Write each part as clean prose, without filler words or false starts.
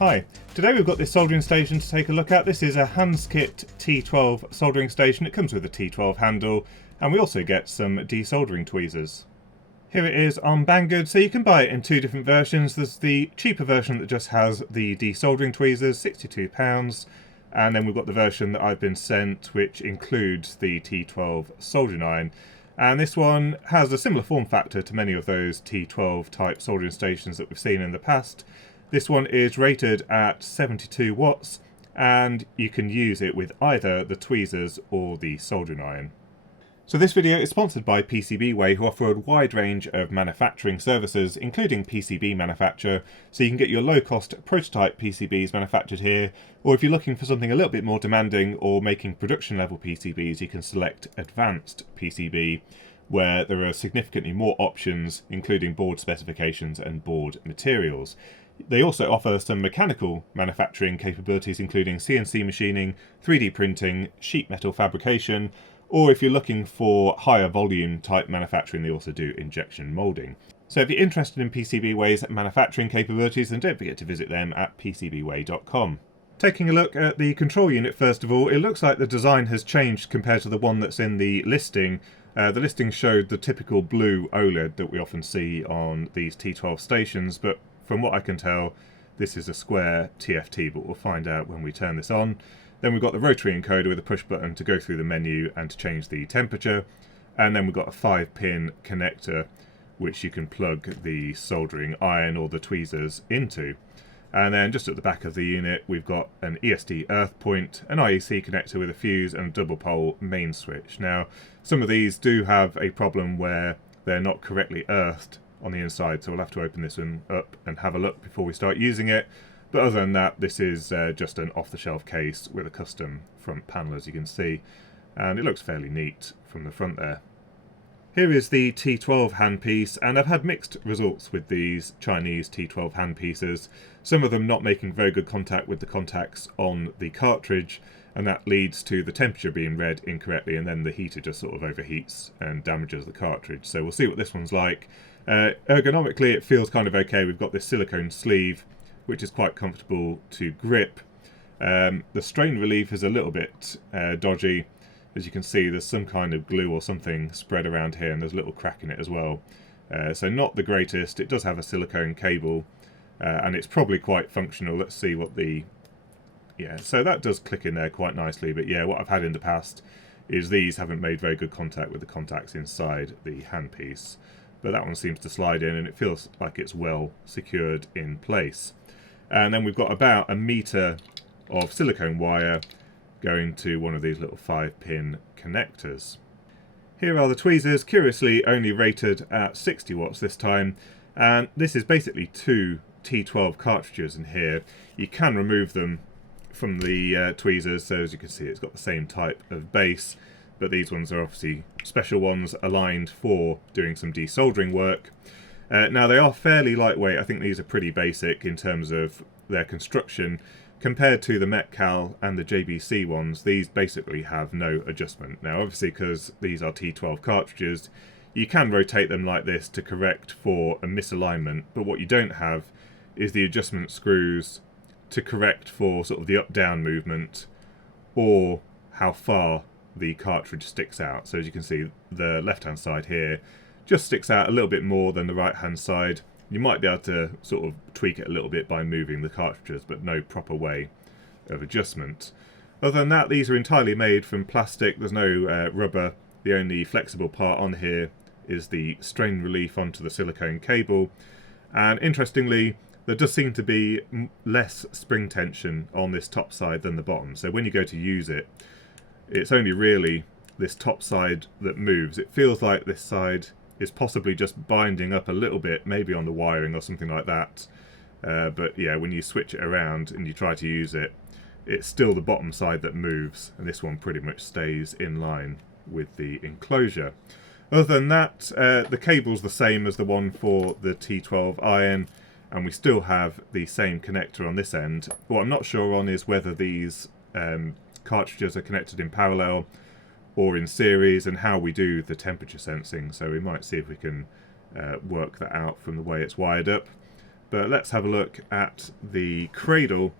Hi, today we've got this soldering station to take a look at. This is a Handskit T12 soldering station. It comes with a T12 handle, and we also get some desoldering tweezers. Here it is on Banggood, so you can buy it in two different versions. There's the cheaper version that just has the desoldering tweezers, £62, and then we've got the version that I've been sent which includes the T12 soldering iron. And this one has a similar form factor to many of those T12 type soldering stations that we've seen in the past. This one is rated at 72 watts and you can use it with either the tweezers or the soldering iron. So this video is sponsored by PCBWay, who offer a wide range of manufacturing services including PCB manufacture, so you can get your low cost prototype PCBs manufactured here, or if you're looking for something a little bit more demanding or making production level PCBs, you can select advanced PCB, where there are significantly more options including board specifications and board materials. They also offer some mechanical manufacturing capabilities including CNC machining, 3D printing, sheet metal fabrication, or if you're looking for higher volume type manufacturing, they also do injection moulding. So if you're interested in PCBWay's manufacturing capabilities, then don't forget to visit them at PCBWay.com. Taking a look at the control unit first of all, it looks like the design has changed compared to the one that's in the listing. The listing showed the typical blue OLED that we often see on these T12 stations, but from what I can tell, this is a square TFT, but we'll find out when we turn this on. Then we've got the rotary encoder with a push button to go through the menu and to change the temperature. And then we've got a 5-pin connector, which you can plug the soldering iron or the tweezers into. And then just at the back of the unit, we've got an ESD earth point, an IEC connector with a fuse and a double pole main switch. Now, some of these do have a problem where they're not correctly earthed on the inside, so we'll have to open this one up and have a look before we start using it. But other than that, this is just an off-the-shelf case with a custom front panel, as you can see, and it looks fairly neat from the front there. Here is the T12 handpiece, and I've had mixed results with these Chinese T12 handpieces. Some of them not making very good contact with the contacts on the cartridge, and that leads to the temperature being read incorrectly, and then the heater just sort of overheats and damages the cartridge. So we'll see what this one's like. Ergonomically, it feels kind of okay. We've got this silicone sleeve, which is quite comfortable to grip. The strain relief is a little bit dodgy. As you can see, there's some kind of glue or something spread around here, and there's a little crack in it as well. So not the greatest. It does have a silicone cable, and it's probably quite functional. Let's see what the... Yeah, so that does click in there quite nicely, but yeah, what I've had in the past is these haven't made very good contact with the contacts inside the handpiece. But that one seems to slide in, and it feels like it's well secured in place. And then we've got about 1 meter of silicone wire going to one of these little 5-pin connectors. Here are the tweezers, curiously only rated at 60 watts this time, and this is basically 2 T12 cartridges in here. You can remove them from the tweezers, so as you can see it's got the same type of base, but these ones are obviously special ones aligned for doing some desoldering work. Now they are fairly lightweight. I think these are pretty basic in terms of their construction. Compared to the Metcal and the JBC ones, these basically have no adjustment. Now obviously because these are T12 cartridges, you can rotate them like this to correct for a misalignment, but what you don't have is the adjustment screws to correct for sort of the up-down movement or how far the cartridge sticks out. So as you can see, the left-hand side here just sticks out a little bit more than the right-hand side. You might be able to sort of tweak it a little bit by moving the cartridges, but no proper way of adjustment. Other than that, these are entirely made from plastic. There's no rubber. The only flexible part on here is the strain relief onto the silicone cable. And interestingly, there does seem to be less spring tension on this top side than the bottom. So when you go to use it, it's only really this top side that moves. It feels like this side is possibly just binding up a little bit, maybe on the wiring or something like that. But yeah, when you switch it around and you try to use it, it's still the bottom side that moves, and this one pretty much stays in line with the enclosure. Other than that, the cable's the same as the one for the T12 iron, and we still have the same connector on this end. What I'm not sure on is whether these cartridges are connected in parallel or in series, and how we do the temperature sensing. So we might see if we can work that out from the way it's wired up. but let's have a look at the cradle.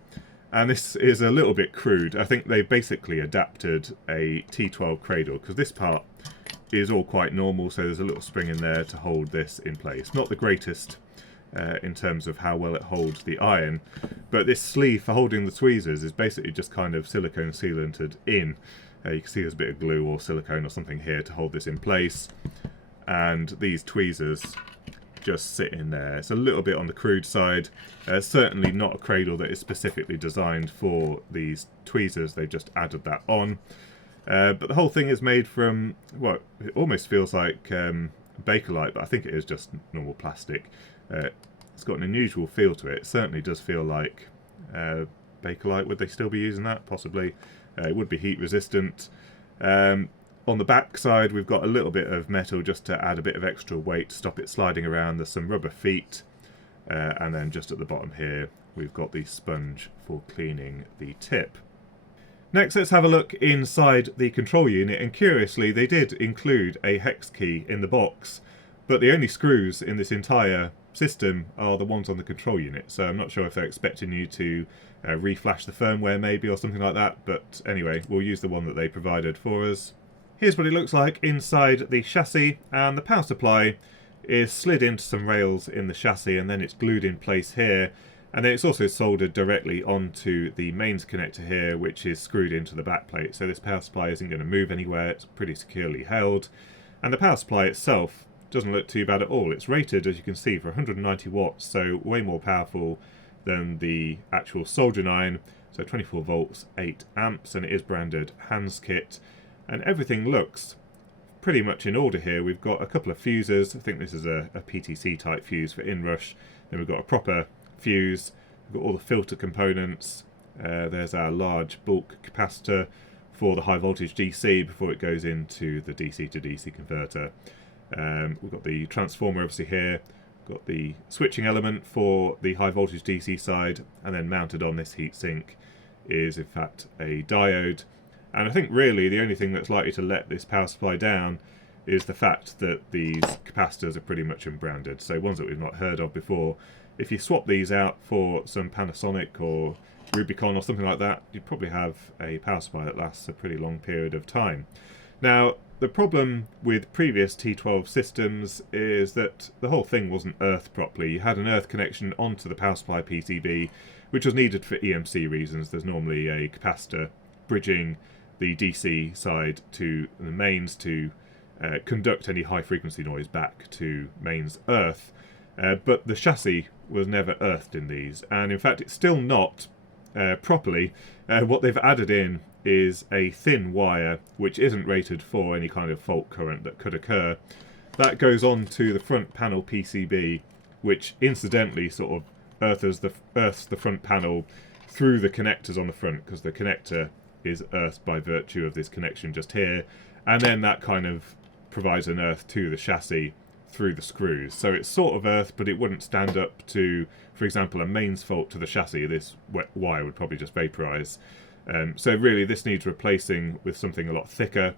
And this is a little bit crude. I think they basically adapted a T12 cradle, because this part is all quite normal, so there's a little spring in there to hold this in place. Not the greatest in terms of how well it holds the iron, but this sleeve for holding the tweezers is basically just kind of silicone sealanted in. You can see there's a bit of glue or silicone or something here to hold this in place, and these tweezers just sit in there. It's a little bit on the crude side. Certainly not a cradle that is specifically designed for these tweezers. They just added that on. But the whole thing is made from, well, it almost feels like Bakelite, but I think it is just normal plastic. It's got an unusual feel to it. It certainly does feel like Bakelite. Would they still be using that? Possibly. It would be heat resistant. On the back side, we've got a little bit of metal just to add a bit of extra weight to stop it sliding around. There's some rubber feet, and then just at the bottom here, we've got the sponge for cleaning the tip. Next, let's have a look inside the control unit, and curiously, they did include a hex key in the box, but the only screws in this entire system are the ones on the control unit, so I'm not sure if they're expecting you to reflash the firmware maybe or something like that, but anyway, we'll use the one that they provided for us. Here's what it looks like inside the chassis, and the power supply is slid into some rails in the chassis, and then it's glued in place here, and then it's also soldered directly onto the mains connector here, which is screwed into the back plate. So this power supply isn't going to move anywhere, it's pretty securely held. And the power supply itself doesn't look too bad at all. It's rated, as you can see, for 190 watts, so way more powerful than the actual soldering iron. So 24 volts, 8 amps, and it is branded Handskit. And everything looks pretty much in order here. We've got a couple of fuses. I think this is a PTC type fuse for inrush. Then we've got a proper fuse. We've got all the filter components. There's our large bulk capacitor for the high voltage DC before it goes into the DC to DC converter. We've got the transformer obviously here. We've got the switching element for the high voltage DC side, and then mounted on this heatsink is in fact a diode. And I think really the only thing that's likely to let this power supply down is the fact that these capacitors are pretty much unbranded, so ones that we've not heard of before. If you swap these out for some Panasonic or Rubicon or something like that, you'd probably have a power supply that lasts a pretty long period of time. Now, the problem with previous T12 systems is that the whole thing wasn't earthed properly. You had an earth connection onto the power supply PCB, which was needed for EMC reasons. There's normally a capacitor bridging the DC side to the mains to conduct any high frequency noise back to mains earth. But the chassis was never earthed in these, and in fact it's still not properly. What they've added in is a thin wire which isn't rated for any kind of fault current that could occur. That goes on to the front panel PCB, which incidentally sort of earths the front panel through the connectors on the front, because the connector is earthed by virtue of this connection just here, and then that kind of provides an earth to the chassis through the screws. So it's sort of earthed, but it wouldn't stand up to, for example, a mains fault to the chassis. This wire would probably just vaporize. So really this needs replacing with something a lot thicker,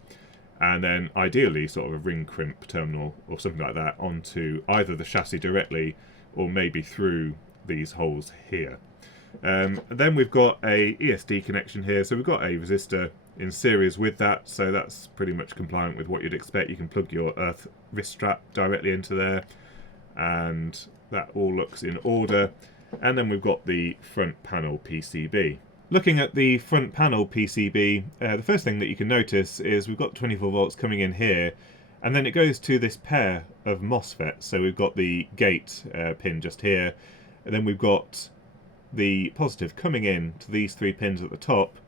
and then ideally sort of a ring crimp terminal or something like that onto either the chassis directly or maybe through these holes here. Then we've got a ESD connection here, so we've got a resistor in series with that, so that's pretty much compliant with what you'd expect. You can plug your earth wrist strap directly into there, and that all looks in order. And then we've got the front panel PCB. Looking at the front panel PCB, the first thing that you can notice is we've got 24 volts coming in here, and then it goes to this pair of MOSFETs. So we've got the gate pin just here, and then we've got the positive coming in to these 3 pins at the top,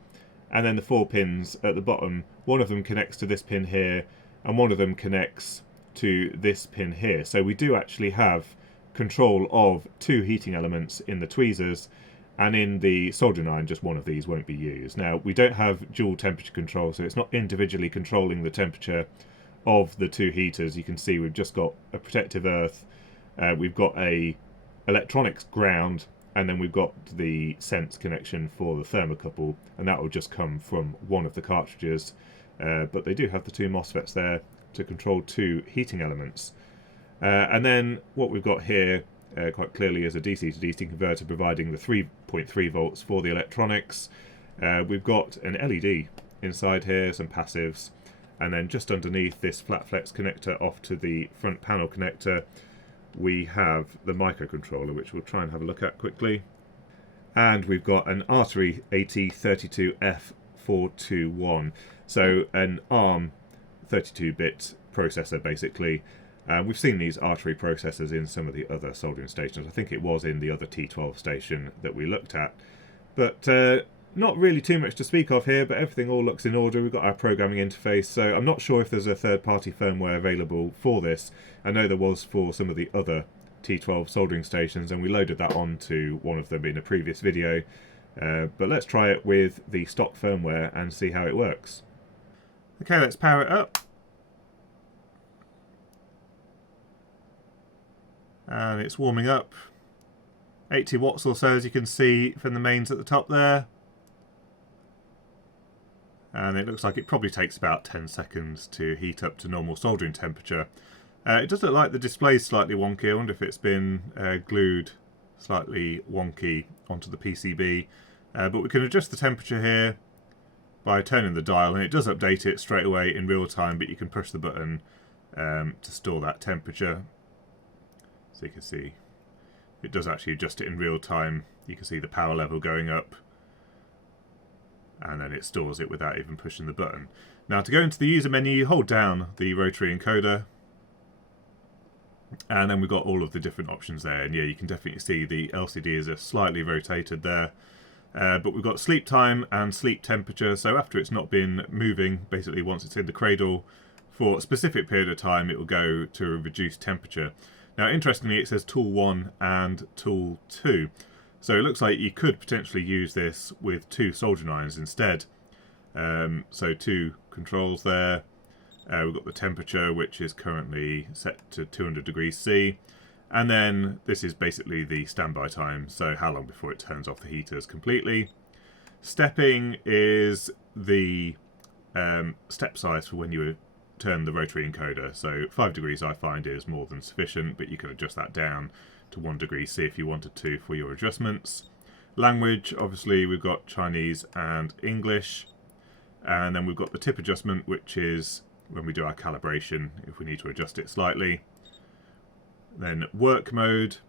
and then the 4 pins at the bottom. One of them connects to this pin here, and one of them connects to this pin here. So we do actually have control of 2 heating elements in the tweezers, and in the soldering iron just one of these won't be used. Now we don't have dual temperature control, so it's not individually controlling the temperature of the 2 heaters. You can see we've just got a protective earth, we've got a electronics ground, and then we've got the sense connection for the thermocouple, and that will just come from one of the cartridges. But they do have the 2 MOSFETs there to control 2 heating elements. And then what we've got here quite clearly as a DC to DC converter, providing the 3.3 volts for the electronics. We've got an LED inside here, some passives, and then just underneath this flat flex connector off to the front panel connector we have the microcontroller, which we'll try and have a look at quickly. And we've got an Artery AT32F421, so an ARM 32-bit processor basically. We've seen these Artery processors in some of the other soldering stations. I think it was in the other T12 station that we looked at. But not really too much to speak of here, but everything all looks in order. We've got our programming interface, so I'm not sure if there's a third-party firmware available for this. I know there was for some of the other T12 soldering stations, and we loaded that onto one of them in a previous video. But let's try it with the stock firmware and see how it works. Okay, let's power it up. And it's warming up. 80 watts or so, as you can see from the mains at the top there. And it looks like it probably takes about 10 seconds to heat up to normal soldering temperature. It does look like the display's slightly wonky. I wonder if it's been glued slightly wonky onto the PCB. But we can adjust the temperature here by turning the dial, and it does update it straight away in real time, but you can push the button to store that temperature. So you can see it does actually adjust it in real time. You can see the power level going up, and then it stores it without even pushing the button. Now to go into the user menu, you hold down the rotary encoder, and then we've got all of the different options there. And yeah, you can definitely see the LCD is slightly rotated there. But we've got sleep time and sleep temperature, so after it's not been moving, basically once it's in the cradle for a specific period of time, it will go to a reduced temperature. Now interestingly, it says tool 1 and tool 2. So it looks like you could potentially use this with 2 soldering irons instead. So 2 controls there. We've got the temperature, which is currently set to 200 degrees C. And then this is basically the standby time, so how long before it turns off the heaters completely. Stepping is the step size for when you turn the rotary encoder. So 5 degrees I find is more than sufficient, but you can adjust that down to 1 degree C if you wanted to for your adjustments. Language, obviously we've got Chinese and English, and then we've got the tip adjustment, which is when we do our calibration if we need to adjust it slightly. Then work mode,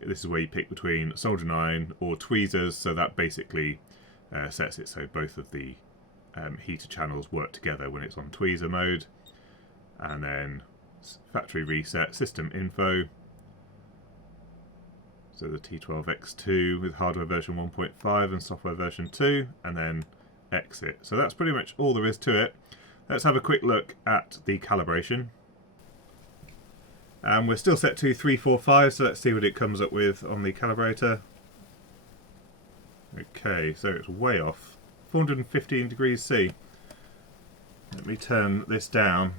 this is where you pick between soldering iron or tweezers, so that basically sets it so both of the heater channels work together when it's on tweezer mode. And then factory reset, system info, so the T12-X2 with hardware version 1.5 and software version 2, and then exit. So that's pretty much all there is to it. Let's have a quick look at the calibration. And we're still set to 345, so let's see what it comes up with on the calibrator. Okay, so it's way off. 415 degrees C. Let me turn this down.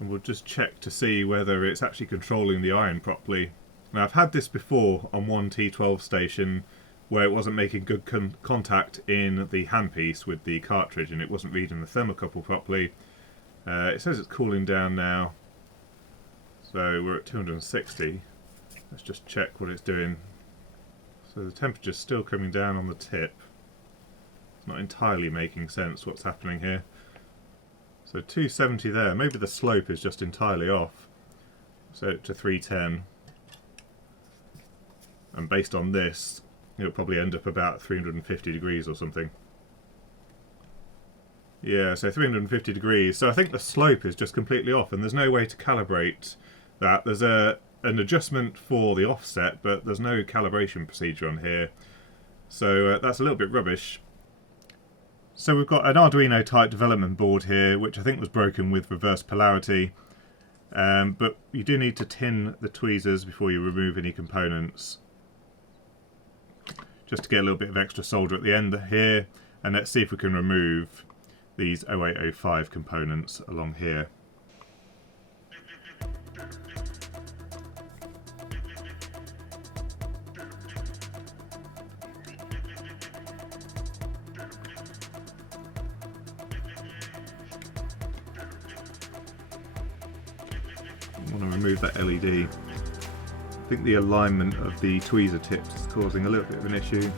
And we'll just check to see whether it's actually controlling the iron properly. Now I've had this before on one T12 station where it wasn't making good contact in the handpiece with the cartridge and it wasn't reading the thermocouple properly. It says it's cooling down now, so we're at 260. Let's just check what it's doing. So the temperature's still coming down on the tip. It's not entirely making sense what's happening here. So 270 there, maybe the slope is just entirely off. So to 310. And based on this, it'll probably end up about 350 degrees or something. Yeah, so 350 degrees. So I think the slope is just completely off and there's no way to calibrate that. There's an adjustment for the offset, but there's no calibration procedure on here. So that's a little bit rubbish. So we've got an Arduino type development board here, which I think was broken with reverse polarity. But you do need to tin the tweezers before you remove any components, just to get a little bit of extra solder at the end here. And let's see if we can remove these 0805 components along here. want to remove that LED. I think the alignment of the tweezer tips is causing a little bit of an issue.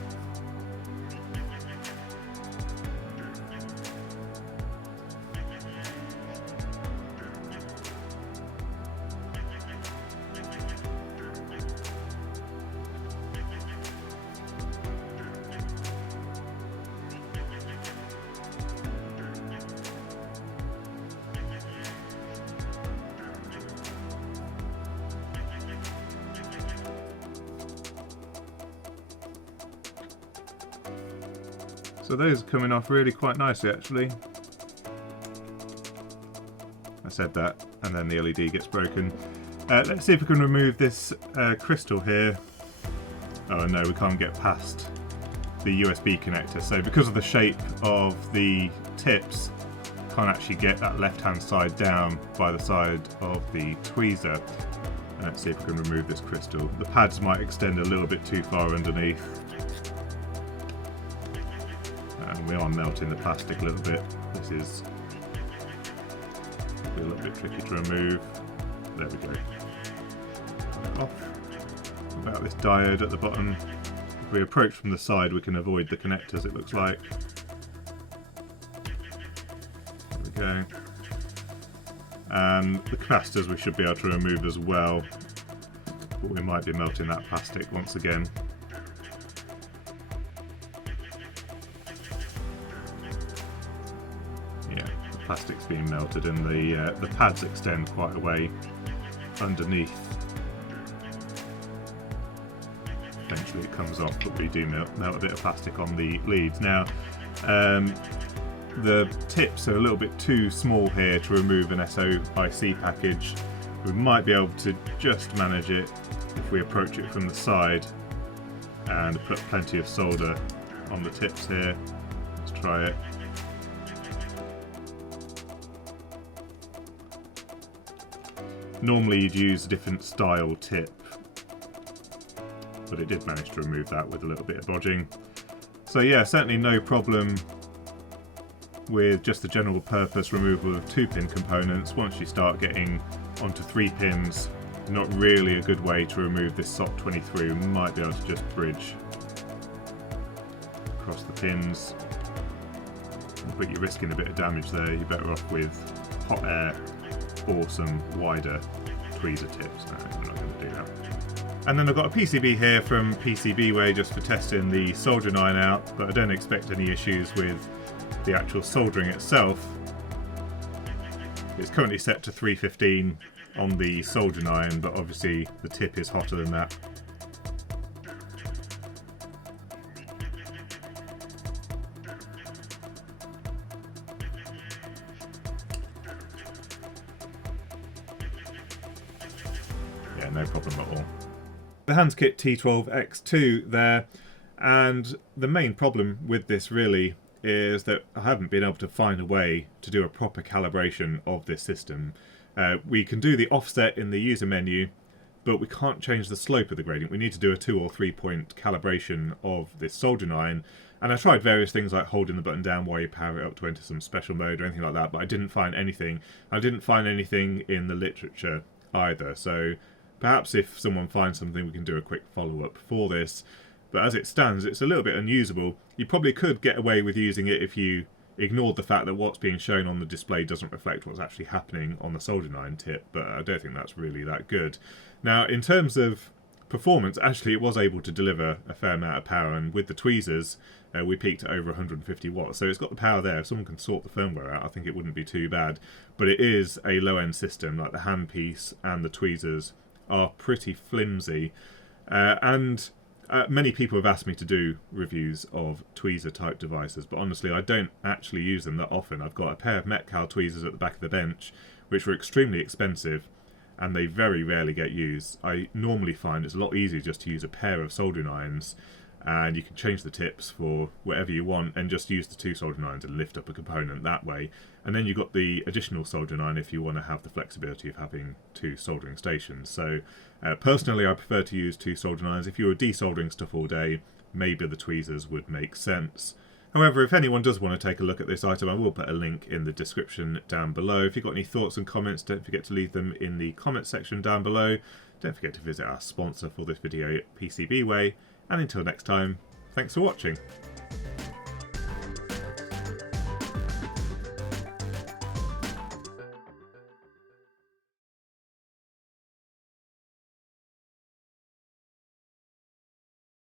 So those are coming off really quite nicely actually. I said that, and then the LED gets broken. Let's see if we can remove this crystal here. Oh no, we can't get past the USB connector. So because of the shape of the tips, can't actually get that left hand side down by the side of the tweezer. Let's see if we can remove this crystal. The pads might extend a little bit too far underneath. We are melting the plastic a little bit. This is a little bit tricky to remove. There we go. Put it off. About this diode at the bottom. If we approach from the side, we can avoid the connectors, it looks like. There we go. And the capacitors we should be able to remove as well. But we might be melting that plastic once again. Plastic's being melted and the pads extend quite a way underneath. Eventually it comes off, but we do melt a bit of plastic on the leads. Now the tips are a little bit too small here to remove an SOIC package. We might be able to just manage it if we approach it from the side and put plenty of solder on the tips here. Let's try it. Normally you'd use a different style tip, but it did manage to remove that with a little bit of bodging. So yeah, certainly no problem with just the general purpose removal of 2-pin components. Once you start getting onto 3 pins, not really a good way to remove this SOC 23. We might be able to just bridge across the pins, but you're risking a bit of damage there. You're better off with hot air or some wider tweezer tips. No, we're not going to do that. And then I've got a PCB here from PCBWay just for testing the soldering iron out, but I don't expect any issues with the actual soldering itself. It's currently set to 315 on the soldering iron, but obviously the tip is hotter than that. Yeah, no problem at all. The Handskit T12-X2 there, and the main problem with this really is that I haven't been able to find a way to do a proper calibration of this system. We can do the offset in the user menu, but we can't change the slope of the gradient. We need to do a 2 or 3 point calibration of this soldering iron, and I tried various things like holding the button down while you power it up to enter some special mode or anything like that, but I didn't find anything. I didn't find anything in the literature either, so perhaps if someone finds something we can do a quick follow-up for this. But as it stands, it's a little bit unusable. You probably could get away with using it if you ignored the fact that what's being shown on the display doesn't reflect what's actually happening on the soldering iron tip, but I don't think that's really that good. Now, in terms of performance, actually it was able to deliver a fair amount of power, and with the tweezers we peaked at over 150 watts, so it's got the power there. If someone can sort the firmware out, I think it wouldn't be too bad. But it is a low-end system, like the handpiece and the tweezers are pretty flimsy, and many people have asked me to do reviews of tweezer type devices, but honestly I don't actually use them that often. I've got a pair of Metcal tweezers at the back of the bench which were extremely expensive and they very rarely get used. I normally find it's a lot easier just to use a pair of soldering irons, and you can change the tips for whatever you want and just use the 2 soldering irons and lift up a component that way. And then you've got the additional soldering iron if you want to have the flexibility of having 2 soldering stations. So personally I prefer to use 2 soldering irons. If you were desoldering stuff all day, maybe the tweezers would make sense. However, if anyone does want to take a look at this item, I will put a link in the description down below. If you've got any thoughts and comments, don't forget to leave them in the comment section down below. Don't forget to visit our sponsor for this video, PCBWay. And until next time, thanks for watching.